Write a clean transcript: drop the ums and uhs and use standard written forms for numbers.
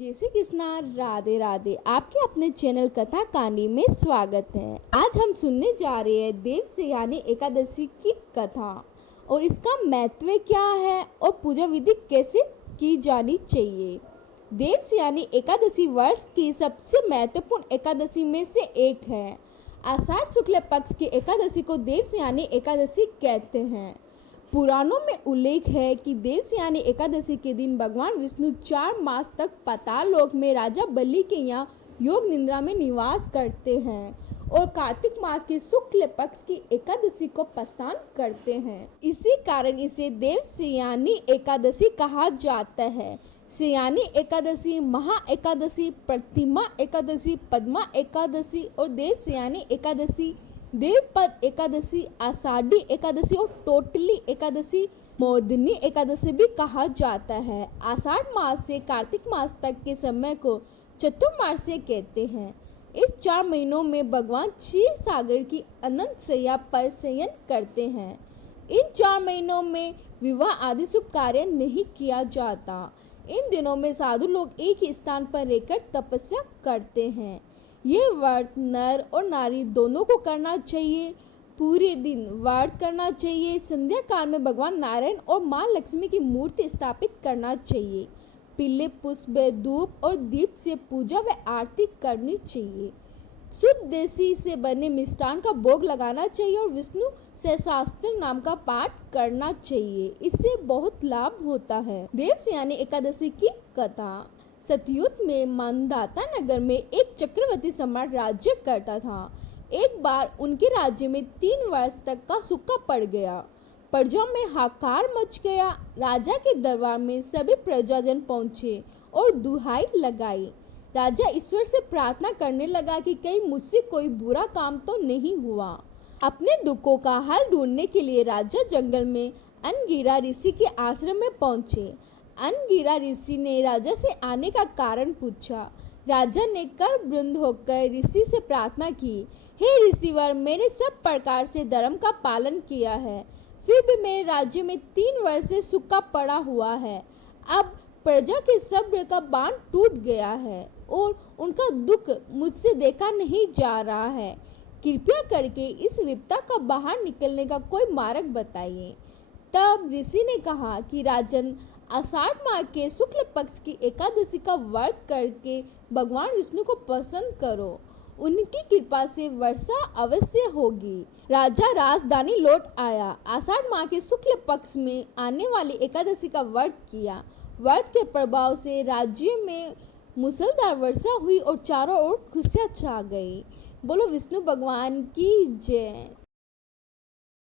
जय श्री कृष्णा, राधे राधे। आपके अपने चैनल कथा कहानी में स्वागत है। आज हम सुनने जा रहे हैं देवशयनी एकादशी की कथा और इसका महत्व क्या है और पूजा विधि कैसे की जानी चाहिए। देवशयनी एकादशी वर्ष की सबसे महत्वपूर्ण एकादशी में से एक है। आषाढ़ शुक्ल पक्ष की एकादशी को देवशयनी एकादशी कहते हैं। पुराणों में उल्लेख है कि देवशयनी एकादशी के दिन भगवान विष्णु 4 मास तक पाताल लोक में राजा बलि के यहाँ योग निद्रा में निवास करते हैं और कार्तिक मास के शुक्ल पक्ष की एकादशी को प्रस्थान करते हैं। इसी कारण इसे देवशयनी एकादशी कहा जाता है। शयनी एकादशी, महा एकादशी, प्रतिमा एकादशी, पद्मा एकादशी और देवशयनी एकादशी, देवपद एकादशी, आषाढ़ी एकादशी और टोटली एकादशी, मोदनी एकादशी भी कहा जाता है। आषाढ़ मास से कार्तिक मास तक के समय को चतुर्मास्य कहते हैं। इस 4 महीनों में भगवान क्षीर सागर की अनंत शैया पर शयन करते हैं। इन 4 महीनों में विवाह आदि शुभ कार्य नहीं किया जाता। इन दिनों में साधु लोग एक ही स्थान पर रहकर तपस्या करते हैं। ये व्रत नर और नारी दोनों को करना चाहिए। पूरे दिन व्रत करना चाहिए। संध्या काल में भगवान नारायण और माँ लक्ष्मी की मूर्ति स्थापित करना चाहिए। पीले पुष्प, धूप और दीप से पूजा व आरती करनी चाहिए। शुद्ध देसी से बने मिष्ठान का भोग लगाना चाहिए और विष्णु सहस्त्र नाम का पाठ करना चाहिए। इससे बहुत लाभ होता है। देवशयनी एकादशी की कथा। सतयुग में मांधाता नगर में एक चक्रवर्ती सम्राट राज्य करता था। एक बार उनके राज्य में 3 वर्ष तक का सूखा पड़ गया। प्रजा में हाहाकार मच गया। राजा के दरबार में सभी प्रजाजन पहुंचे और दुहाई लगाई। राजा ईश्वर से प्रार्थना करने लगा कि कहीं मुझसे कोई बुरा काम तो नहीं हुआ। अपने दुखों का हल ढूंढने के लिए राजा जंगल में अंगिरा ऋषि के आश्रम में पहुंचे। अंगिरा ऋषि ने राजा से आने का कारण पूछा। राजा ने कर वृंद होकर ऋषि से प्रार्थना की, हे ऋषिवर, मैंने सब प्रकार से धर्म का पालन किया है, फिर भी मेरे राज्य में 3 वर्ष से सूखा पड़ा हुआ है। अब प्रजा के सब्र का बांध टूट गया है और उनका दुख मुझसे देखा नहीं जा रहा है। कृपया करके इस विपदा का बाहर निकलने का कोई मार्ग बताइए। तब ऋषि ने कहा कि राजन, आषाढ़ माह के शुक्ल पक्ष की एकादशी का व्रत करके भगवान विष्णु को प्रसन्न करो। उनकी कृपा से वर्षा अवश्य होगी। राजा राजधानी लौट आया। आषाढ़ माह के शुक्ल पक्ष में आने वाली एकादशी का व्रत किया। व्रत के प्रभाव से राज्य में मूसलाधार वर्षा हुई और चारों ओर खुशियां छा गई। बोलो विष्णु भगवान की जय।